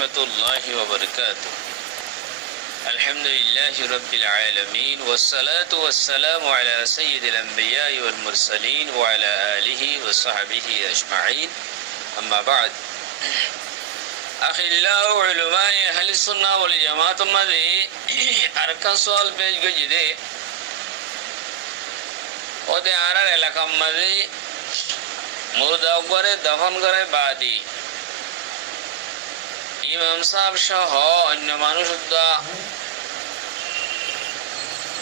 ورحمة الله وبركاته. الحمد لله رب العالمين والصلاة والسلام على سيد الأنبياء والمرسلين وعلى آله وصحبه أجمعين. أما بعد، أخلاء علماء أهل السنة والجماعة مذي أركان سؤال بيج جدي ওদের আর এলাকা মাঝে মুর্দা করে দফন করে বাদী ইমাম সাহেব সহ অন্য মানুষ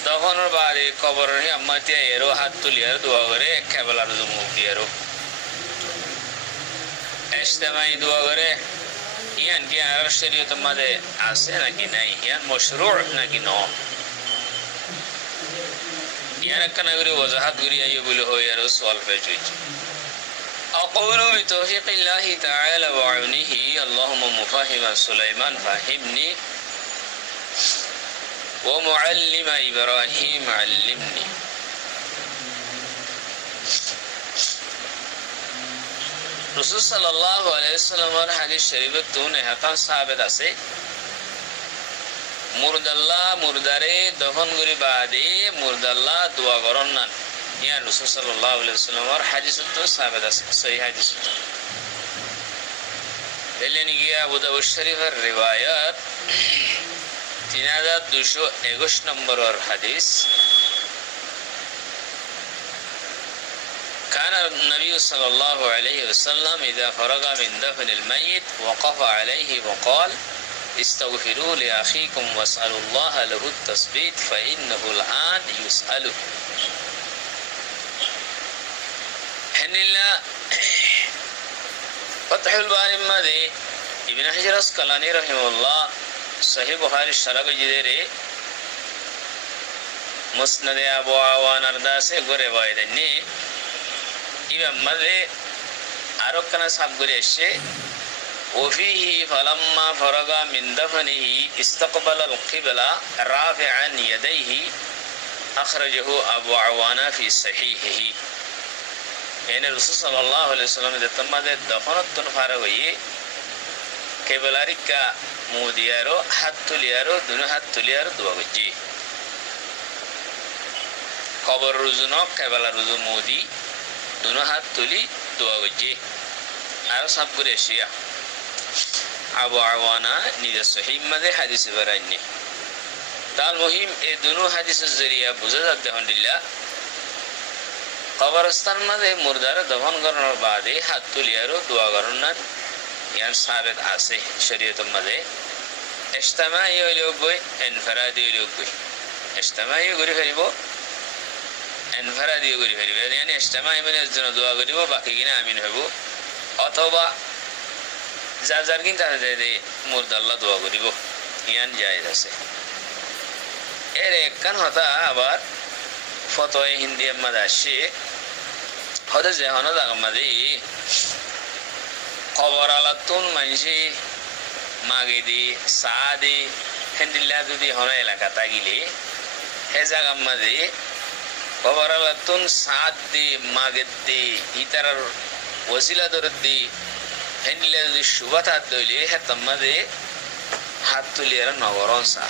দফনের বাদে কবরের আম্মাতিয়া এরও হাত তুলিয়ার দোয়া করে কেবলার মুখ দিয়ারও ইজতিমাই দোয়া করে ইয়ান কি আর শরীয়ত মাঝে আছে নাকি নাই, ইয়ান মশরুউ নাকি ন, ইয়ান একখানা করে ওজাহাত করিয়া বলে হয়ে আরো সওয়াল পেশ হয়েছে। أقول بتوفيق الله تعالى وعونه اللهم مفهم سليمان فهمني ومعلم إبراهيم علمني. رسول صلى الله عليه وسلم حديث شريف تونه হাকান সাহাবেত আছে মুরদাল্লাহ মুরদারে দফন করি বাদে মুরদাল্লাহ দোয়া করন না, ইয়া রাসূল সাল্লাল্লাহু আলাইহি ওয়াসাল্লামের হাদিস তো সাহাবেত আছে, সহিহ হাদিস তো বলেন গিয়া আবু দাউদ শরীফের রিওয়ায়াত 3221 নম্বরের হাদিস। كان النبي صلى الله عليه وسلم إذا فرغ من دفن الميت وقف عليه وقال استغفروا لأخيكم واسألوا الله له التثبيت فإنه الآن يسأله. هنلا فتح الباري ماذي ابن حجر العسقلاني رحمه الله صحيح بخاري شرح جديره مسند أبو عوان أرداسه غير وايدني إمام ماذي أروكنا صاحب غريشة وفيه فلما فرغ من دفنه استقبل القبلة رافعا يديه أخرجه أبو عوان في صحيحه. يعني الرسول صلى الله عليه وسلم دتمده دفنتن فارغيه قبلاريكا موديارو حتليارو دون حتليارو دوغجي قبر رزنو قبل رزو مودي دون حتلي دوغجي আর সব করে এশিয়া আবু আওয়ানা নিজের সহিহ মধ্যে হাদিস বারাইনি তাল মুহিম এই দুনো হাদিসের জরিয়া বুঝা যাচ্ছে আলহামদুলিল্লাহ কবরস্থান মধ্যে মুর্দার দফন করানোর বাদে হাত তুলিয়ারও দোয়া করার না ইয়ান সাবেত আছে শরীয়তের মধ্যে। ইজতিমাই হইলেও গই ইনফারাদি হইলেও গই ইজতিমাই করে ফেলিব ইনফারাদিও করে ফেলিব, ইয়ানি ইজতিমাই মানে জন্য দোয়া করিব বাকি কিনা আমিন হইব, অথবা যার যার কিন্তু মুর্দা আল্লাহ দোয়া করিব, ইয়ান জায়েজ আছে। এর একখান হতা আবার ফতোয়া হিন্দির মধ্যে আসছে হতে যে হন জায়গার মধ্যে খবর আলাতুন মানুষে মাগে দি চা দি হেন্দিল্লা যদি হন এলাকা থাকিলে সে জায়গার মধ্যে খবর আলাতুন সাত দি মাগের দি ইতারার ওসিলা দরদ দি হেন্দিল্লা যদি শুভত হাত ধরলে হেতার মধ্যে হাত তুলিয়ার নগরণ চা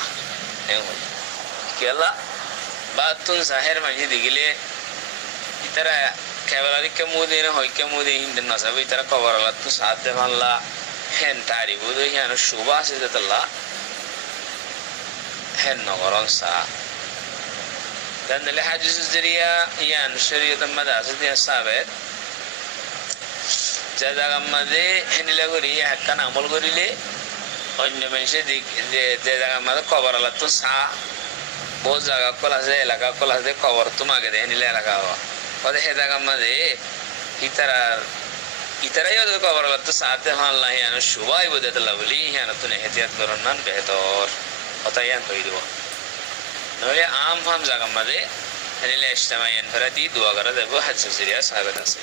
কেলা বাতুন জাহের মানুষ দেখিলে ইতারা কেবলারি কেমুদে না হয় কেমুদে হিন্দি নাচাবো ইতারা কবর আলাতুন সাত দে মানলা হেন তারি বুধ হিয়ান শুভ আছে যেতলা হেন নগরণ চা তাহলে হাদিস জরিয়া ইয়ান শরীয়তের মধ্যে আছে দিয়া সাবেত যে জায়গার মধ্যে হেনিলা করি একখান আমল করিলে অন্য মানুষের যে জায়গার মধ্যে কবর আলাতুন চা বহু জায়গা কল আছে এলাকা কল আছে কবর তোমাকে দেয় নিলে এলাকা হওয়া ওদের সে জায়গার মাঝে ইতারাই ওদের কবর তো সাথে হাল্লা হিয়ান সবাই বোধে তোলা বলি হিয়ান তুমি এহতিয়াত করুন না বেহতর কথা ইয়ান হয়ে দেব, নইলে আম ফাম জায়গার মাঝে নিলে ইজতিমাই ইনফারাদি দোয়া করা যাবো হাদিস জরিয়া সাহাবেত আছে।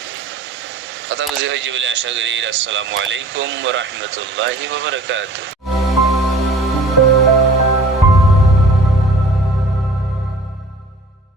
কথা বুঝে হয়েছে বলে আশা করি। আসসালামু আলাইকুম ওয়া রাহমাতুল্লাহি ওয়া বারাকাতুহু।